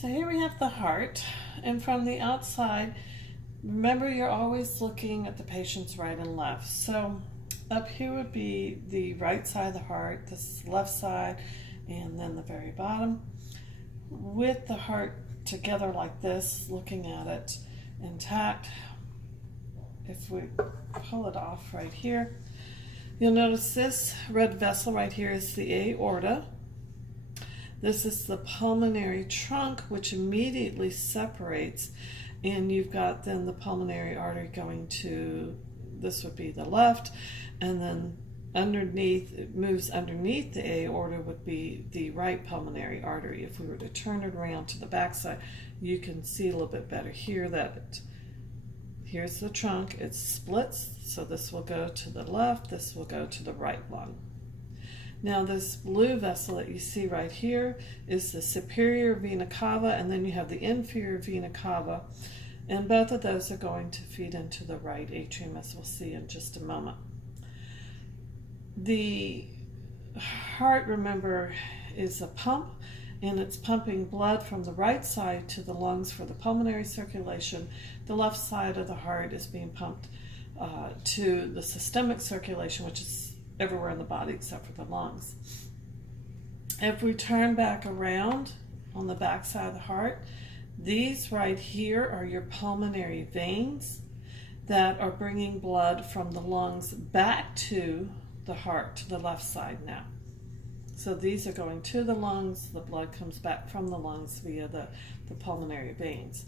So here we have the heart, and from the outside, remember you're always looking at the patient's right and left. So up here would be the right side of the heart, this is the left side, and then the very bottom. With the heart together like this, looking at it intact, if we pull it off right here, you'll notice this red vessel right here is the aorta. This is the pulmonary trunk, which immediately separates, and you've got then the pulmonary artery going to, this would be the left, and then underneath, it moves underneath the aorta would be the right pulmonary artery. If we were to turn it around to the back side, you can see a little bit better here that here's the trunk, it splits, so this will go to the left, this will go to the right lung. Now this blue vessel that you see right here is the superior vena cava, and then you have the inferior vena cava, and both of those are going to feed into the right atrium, as we'll see in just a moment. The heart, remember, is a pump, and it's pumping blood from the right side to the lungs for the pulmonary circulation. The left side of the heart is being pumped to the systemic circulation, which is everywhere in the body except for the lungs. If we turn back around on the back side of the heart, these right here are your pulmonary veins that are bringing blood from the lungs back to the heart, to the left side now. So these are going to the lungs, the blood comes back from the lungs via the pulmonary veins.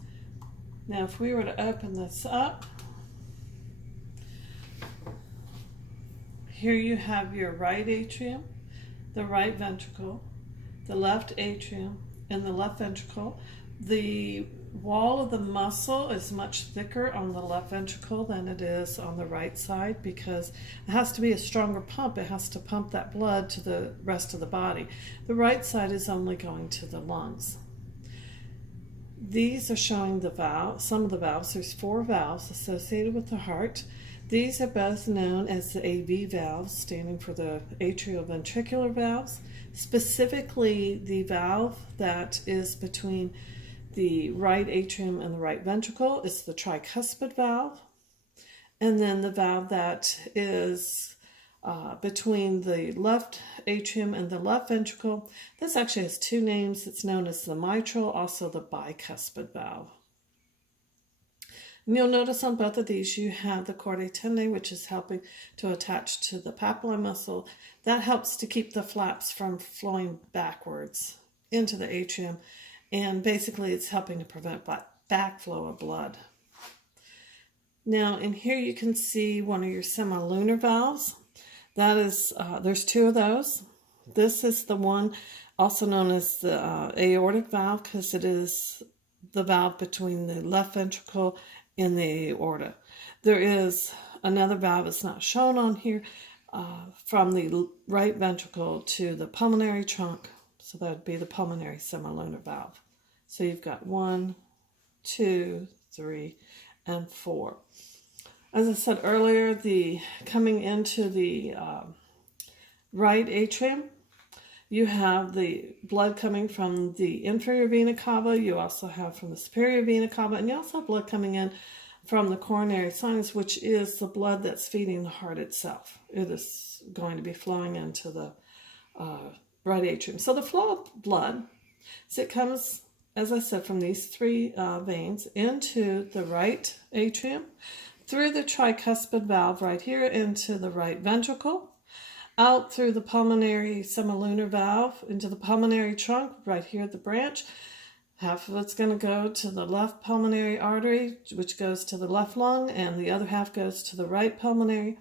Now if we were to open this up, here you have your right atrium, the right ventricle, the left atrium, and the left ventricle. The wall of the muscle is much thicker on the left ventricle than it is on the right side because it has to be a stronger pump. It has to pump that blood to the rest of the body. The right side is only going to the lungs. These are showing the valve, some of the valves. There's 4 valves associated with the heart. These are both known as the AV valves, standing for the atrioventricular valves. Specifically, the valve that is between the right atrium and the right ventricle is the tricuspid valve. And then the valve that is between the left atrium and the left ventricle, this actually has 2 names. It's known as the mitral, also the bicuspid valve. And you'll notice on both of these you have the chordae tendineae, which is helping to attach to the papillae muscle. That helps to keep the flaps from flowing backwards into the atrium, and basically it's helping to prevent backflow of blood. Now in here you can see one of your semilunar valves. That is, there's 2 of those. This is the one also known as the aortic valve because it is the valve between the left ventricle and the aorta. There is another valve that's not shown on here from the right ventricle to the pulmonary trunk, so that would be the pulmonary semilunar valve. So you've got 1, 2, 3, and 4. As I said earlier, coming into the right atrium, you have the blood coming from the inferior vena cava. You also have from the superior vena cava, and you also have blood coming in from the coronary sinus, which is the blood that's feeding the heart itself. It is going to be flowing into the right atrium. So the flow of blood, so it comes, as I said, from these 3 veins into the right atrium, through the tricuspid valve right here into the right ventricle, out through the pulmonary semilunar valve into the pulmonary trunk right here at the branch. Half of it's going to go to the left pulmonary artery, which goes to the left lung, and the other half goes to the right pulmonary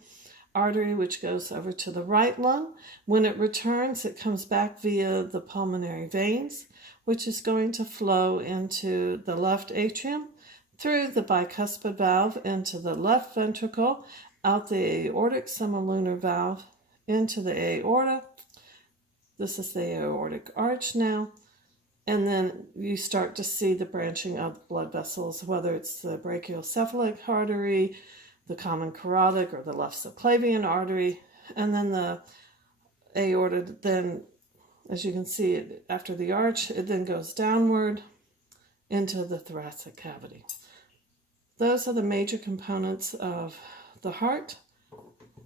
artery, which goes over to the right lung. When it returns, it comes back via the pulmonary veins, which is going to flow into the left atrium, through the bicuspid valve into the left ventricle, out the aortic semilunar valve, into the aorta. This is the aortic arch now. And then you start to see the branching of the blood vessels, whether it's the brachiocephalic artery, the common carotid, or the left subclavian artery. And then the aorta, then, as you can see, after the arch, it then goes downward into the thoracic cavity. Those are the major components of the heart.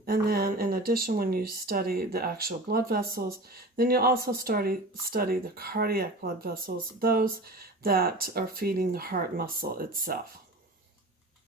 And then in addition, when you study the actual blood vessels, then you also study the cardiac blood vessels, those that are feeding the heart muscle itself.